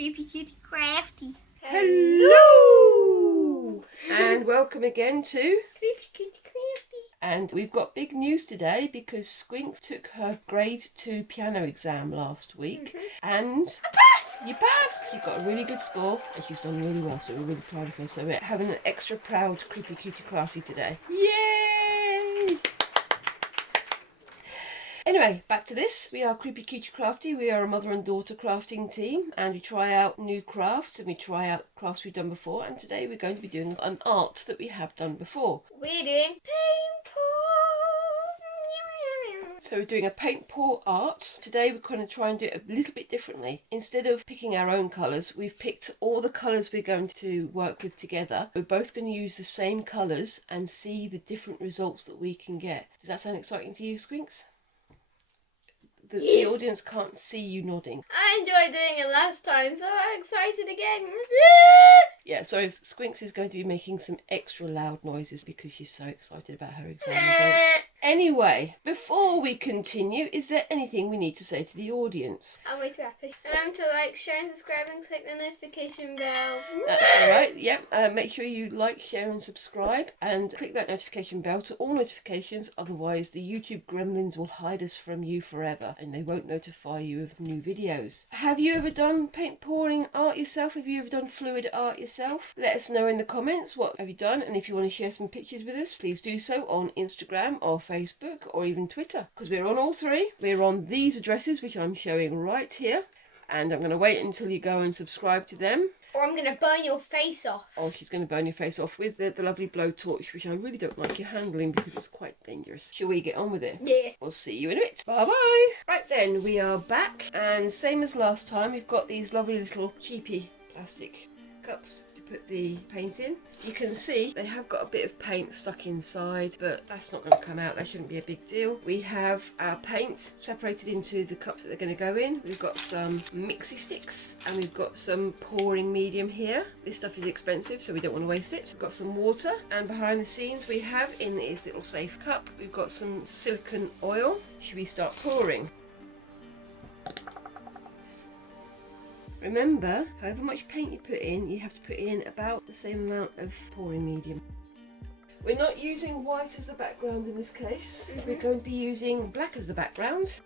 Creepy Cutie Crafty. Hello! And welcome again to Creepy Cutie Crafty. And we've got big news today because Squinks took her grade 2 piano exam last week and I passed! you passed! You got a really good score and she's done really well, so we're really proud of her. So we're having an extra proud Creepy Cutie Crafty today. Yay! Anyway, back to this. We are Creepy Cutie Crafty. We are a mother and daughter crafting team and we try out new crafts and we try out crafts we've done before, and today we're going to be doing an art that we have done before. We're doing paint pour. So we're doing a paint pour art. Today we're going to try and do it a little bit differently. Instead of picking our own colours, we've picked all the colours we're going to work with together. We're both going to use the same colours and see the different results that we can get. Does that sound exciting to you, Squinks? The audience can't see you nodding. I enjoyed doing it last time, so I'm excited again. Yeah, so Squinks is going to be making some extra loud noises because she's so excited about her exam results. Anyway, before we continue, is there anything we need to say to the audience? I'm way too happy. Remember to like, share and subscribe and click the notification bell. That's alright, yep. Make sure you like, share and subscribe and click that notification bell to all notifications, otherwise the YouTube gremlins will hide us from you forever and they won't notify you of new videos. Have you ever done paint pouring art yourself? Have you ever done fluid art yourself? Let us know in the comments what have you done, and if you want to share some pictures with us, please do so on Instagram or Facebook or even Twitter, because we're on all three. We're on these addresses which I'm showing right here, and I'm going to wait until you go and subscribe to them. Or I'm going to burn your face off. Oh, she's going to burn your face off with the lovely blowtorch, which I really don't like you handling because it's quite dangerous. Shall we get on with it? Yes. We'll see you in a bit. Bye bye. Right then, we are back, and same as last time, we've got these lovely little cheapy plastic cups to put the paint in. You can see they have got a bit of paint stuck inside, but that's not going to come out. That shouldn't be a big deal. We have our paint separated into the cups that they're going to go in. We've got some mixie sticks and we've got some pouring medium here. This stuff is expensive, so we don't want to waste it. We've got some water, and behind the scenes we have in this little safe cup, we've got some silicone oil. Should we start pouring? Remember, however much paint you put in, you have to put in about the same amount of pouring medium. We're not using white as the background in this case. We're going to be using black as the background.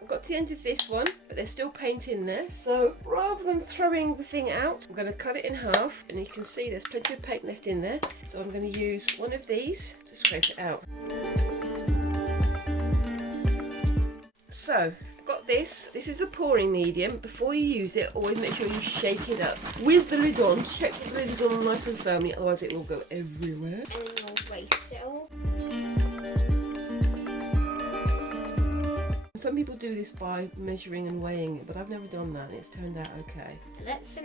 I've got to the end of this one, but there's still paint in there. So rather than throwing the thing out, I'm going to cut it in half, and you can see there's plenty of paint left in there. So I'm going to use one of these to scrape it out. So got this is the pouring medium. Before you use it, always make sure you shake it up with the lid on. Check the lid is on nice and firmly, otherwise it will go everywhere And then you'll waste it all. Some people do this by measuring and weighing it, but I've never done that and it's turned out okay. Let's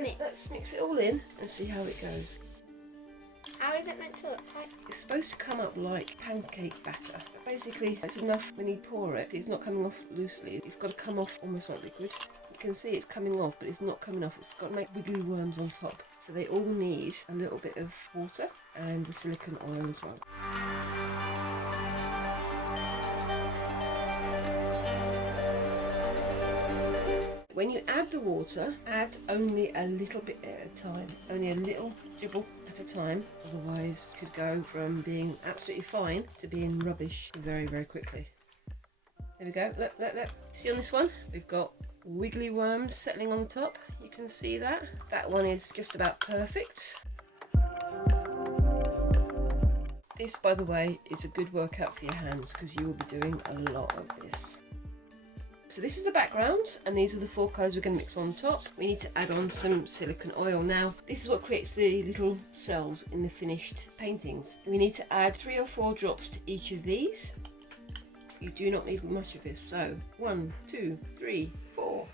mix it all in and see how it goes. How is it meant to look like? It's supposed to come up like pancake batter, but basically it's enough when you pour it. It's not coming off loosely. It's got to come off almost like liquid. You can see it's coming off, but it's not coming off. It's got to make wiggly worms on top. So they all need a little bit of water and the silicone oil as well. When you add the water, add only a little bit at a time, only a little dribble at a time, otherwise it could go from being absolutely fine to being rubbish very, very quickly. There we go, look. See on this one, we've got wiggly worms settling on the top, you can see that. That one is just about perfect. This, by the way, is a good workout for your hands because you will be doing a lot of this. So this is the background, and these are the four colours we're going to mix on top. We need to add on some silicone oil. Now, this is what creates the little cells in the finished paintings. We need to add 3 or 4 drops to each of these. You do not need much of this, so 1, 2, 3, 4.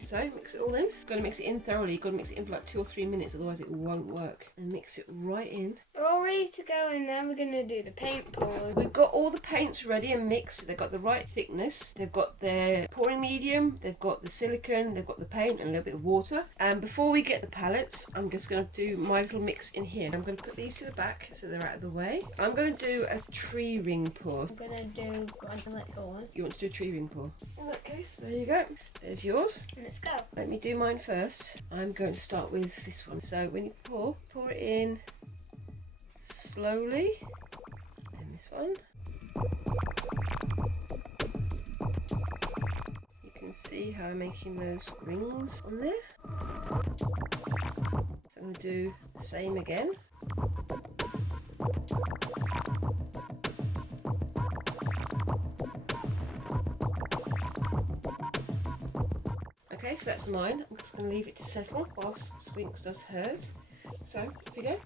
So So mix it all in. You've got to mix it in thoroughly. You've got to mix it in for like 2 or 3 minutes, otherwise it won't work. And mix it right in. We're all ready to go, and now we're going to do the paint pour. We've got all the paints ready and mixed. They've got the right thickness. They've got their pouring medium. They've got the silicone. They've got the paint and a little bit of water. And before we get the palettes, I'm just going to do my little mix in here. I'm going to put these to the back so they're out of the way. I'm going to do a tree ring pour. I'm going to do one to let go on. You want to do a tree ring pour? In that case, there you go. There's yours. Let's go. Let me do mine first. I'm going to start with this one. So when you pour it in slowly. And this one. You can see how I'm making those rings on there. So I'm going to do the same again. Okay, so that's mine. I'm just going to leave it to settle whilst Squinks does hers. So, here we go.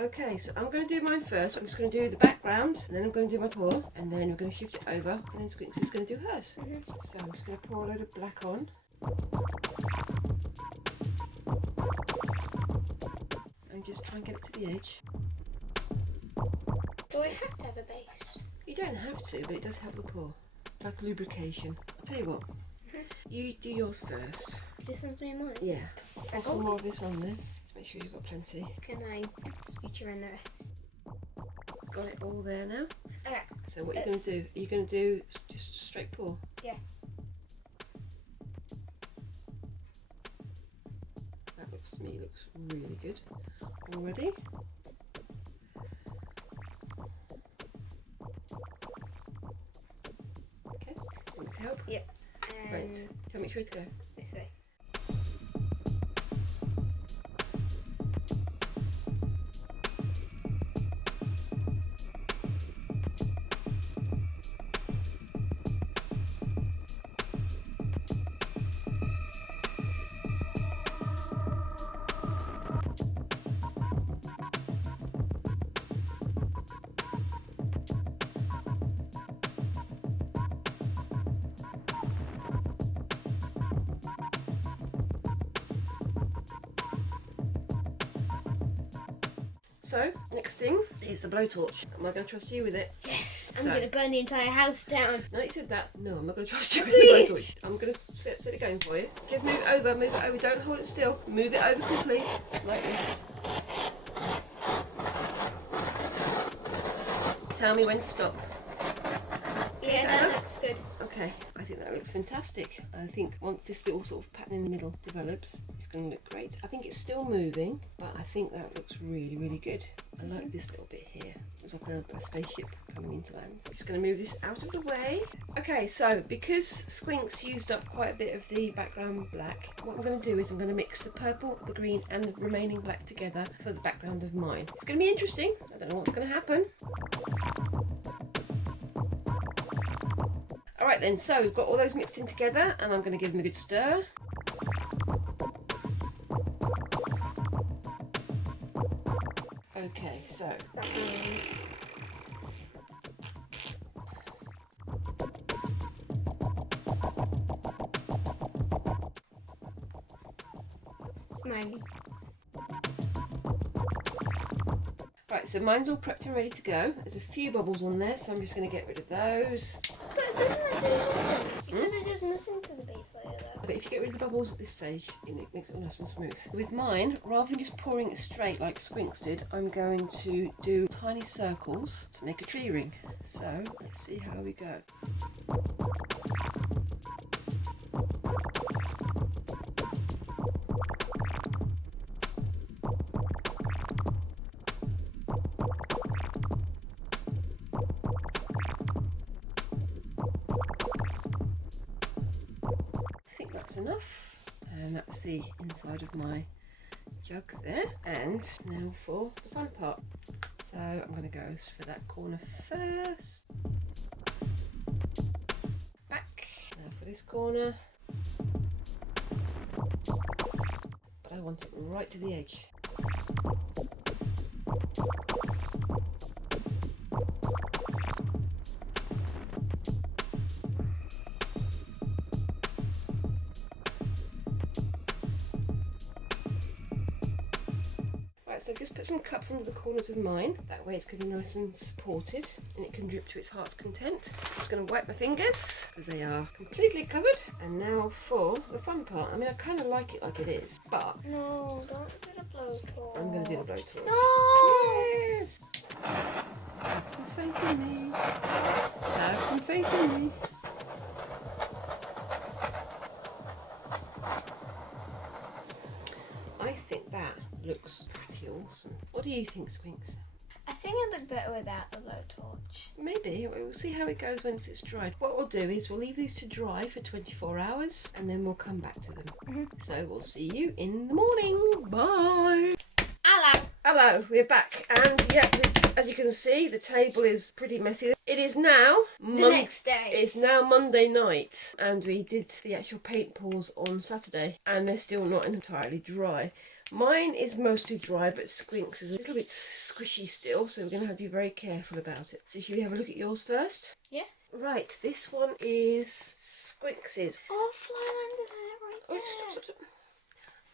Okay, so I'm going to do mine first. I'm just going to do the background, and then I'm going to do my pour, and then we're going to shift it over, and then Squinks is going to do hers. So I'm just going to pour a load of black on. And just try and get it to the edge. Do I have to have a base? You don't have to, but it does help the pour. It's like lubrication. I'll tell you what, you do yours first. This one's me and mine? Yeah. Put some more of this on there. Make sure you've got plenty. Can I scooch around the rest? Got it all there now? Okay. So what are you going to do? Are you going to do just straight pour? Yeah. That looks to me looks really good already. Okay, want to help? Yep. Right, tell me which way to go. This way. So, next thing is the blowtorch. Am I going to trust you with it? Yes. I'm So- going to burn the entire house down. No, you said that. No, I'm not going to trust you with Please. the blowtorch. I'm going to set it going for you. Just move it over, move it over. Don't hold it still. Move it over quickly, like this. Tell me when to stop. Yeah, that that enough? looks good. Okay, I think that looks fantastic. I think once this little sort of pattern in the middle develops, it's going to look great. I think it's still moving, but I think that looks really, really good. I like this little bit here. It's like a spaceship coming into land. I'm just going to move this out of the way. Okay, so because Squinks used up quite a bit of the background black, what I'm going to do is I'm going to mix the purple, the green and the remaining black together for the background of mine. It's going to be interesting. I don't know what's going to happen. Alright then, so we've got all those mixed in together and I'm going to give them a good stir. Okay, so Smiley. right, so mine's all prepped and ready to go. There's a few bubbles on there, so I'm just going to get rid of those. But doesn't it do nothing? You said it does nothing to the base layer though. But if you get rid of the bubbles at this stage, it makes it all nice and smooth. With mine, rather than just pouring it straight like Squinks did, I'm going to do tiny circles to make a tree ring. So let's see how we go. Enough, and that's the inside of my jug there. And now for the fun part. So I'm going to go for that corner first. Back. Now for this corner. But I want it right to the edge. So just put some cups under the corners of mine. That way it's going to be nice and supported and it can drip to its heart's content. Just going to wipe my fingers because they are completely covered. And now for the fun part. I mean, I kind of like it like it is, but... No, don't do the blowtorch. I'm going to do the blowtorch. No! Yes! Have some faith in me. Have some faith in me. I think that looks pretty awesome. What do you think, Squinks? I think it looked better without the blowtorch. Maybe. We'll see how it goes once it's dried. What we'll do is we'll leave these to dry for 24 hours and then we'll come back to them. So we'll see you in the morning. Bye. Hello. Hello, we're back. And yeah, as you can see, the table is pretty messy. It is now The next day. It's now Monday night and we did the actual paint pours on Saturday and they're still not entirely dry. Mine is mostly dry, but Squinks is a little bit squishy still, so we're going to have to be very careful about it. So should we have a look at yours first? Yeah. Right, this one is Squinks's. Oh, fly landed on it right there. Oh, stop.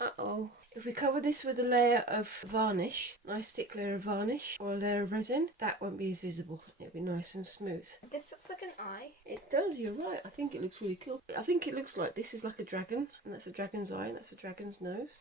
Uh-oh. If we cover this with a layer of varnish, nice thick layer of varnish, or a layer of resin, that won't be as visible. It'll be nice and smooth. This looks like an eye. It does, you're right. I think it looks really cool. I think it looks like this is like a dragon, and that's a dragon's eye, and that's a dragon's nose.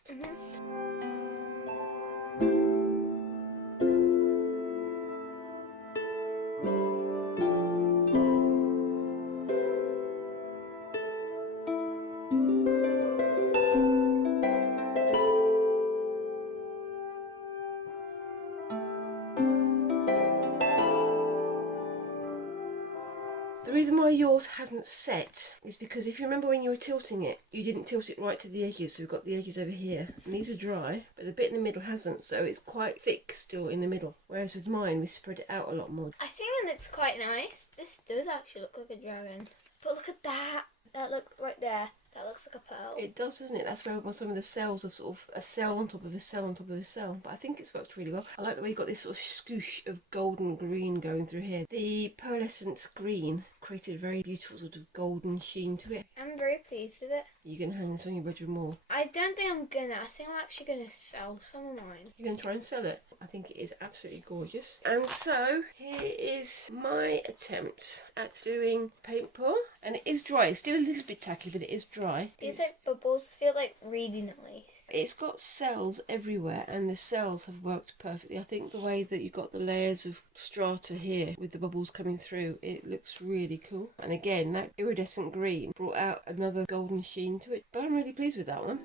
The reason why yours hasn't set is because if you remember when you were tilting it, you didn't tilt it right to the edges, so we've got the edges over here. And these are dry, but the bit in the middle hasn't, so it's quite thick still in the middle. Whereas with mine, we spread it out a lot more. I think it looks quite nice. This does actually look like a dragon. But look at that. That looks right there. That looks like a pearl. It does, doesn't it? That's where some of the cells of sort of a cell on top of a cell on top of a cell. But I think it's worked really well. I like the way you've got this sort of scoosh of golden green going through here. The pearlescent green created a very beautiful sort of golden sheen to it. I'm very pleased with it. You can hang this on your bedroom wall. I don't think I'm gonna. I think I'm actually gonna sell some of mine. You're going to try and sell it. I think it is absolutely gorgeous. And so here is my attempt at doing paint pour. And it is dry. It's still a little bit tacky, but it is dry. These like bubbles feel like really nice. It's got cells everywhere and the cells have worked perfectly. I think the way that you've got the layers of strata here with the bubbles coming through, it looks really cool. And again, that iridescent green brought out another golden sheen to it. But I'm really pleased with that one.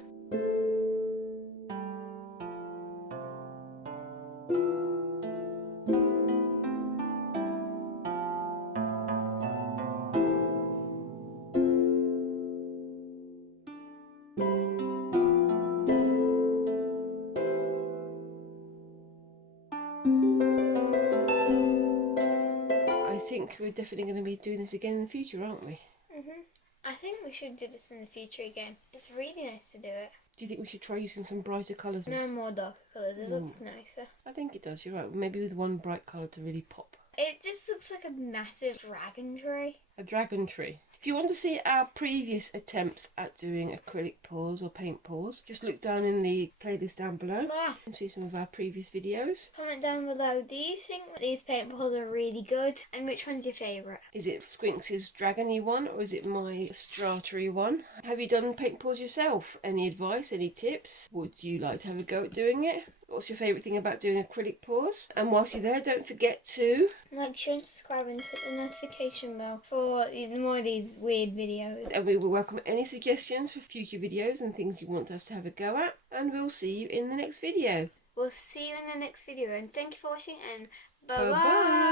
We're definitely going to be doing this again in the future, aren't we? I think we should do this in the future again. It's really nice to do it. Do you think we should try using some brighter colours? No more darker colours. It looks nicer. I think it does, you're right. Maybe with one bright colour to really pop. It just looks like a massive dragon tree. A dragon tree. If you want to see our previous attempts at doing acrylic pours or paint pours, just look down in the playlist down below and see some of our previous videos. Comment down below, do you think these paint pours are really good? And which one's your favourite? Is it Squinks' dragony one or is it my strata-y one? Have you done paint pours yourself? Any advice, any tips? Would you like to have a go at doing it? What's your favourite thing about doing acrylic pours? And whilst you're there, don't forget to like, share and subscribe and hit the notification bell for more of these weird videos. And we will welcome any suggestions for future videos and things you want us to have a go at. And we'll see you in the next video. We'll see you in the next video and thank you for watching and bye-bye. Bye-bye.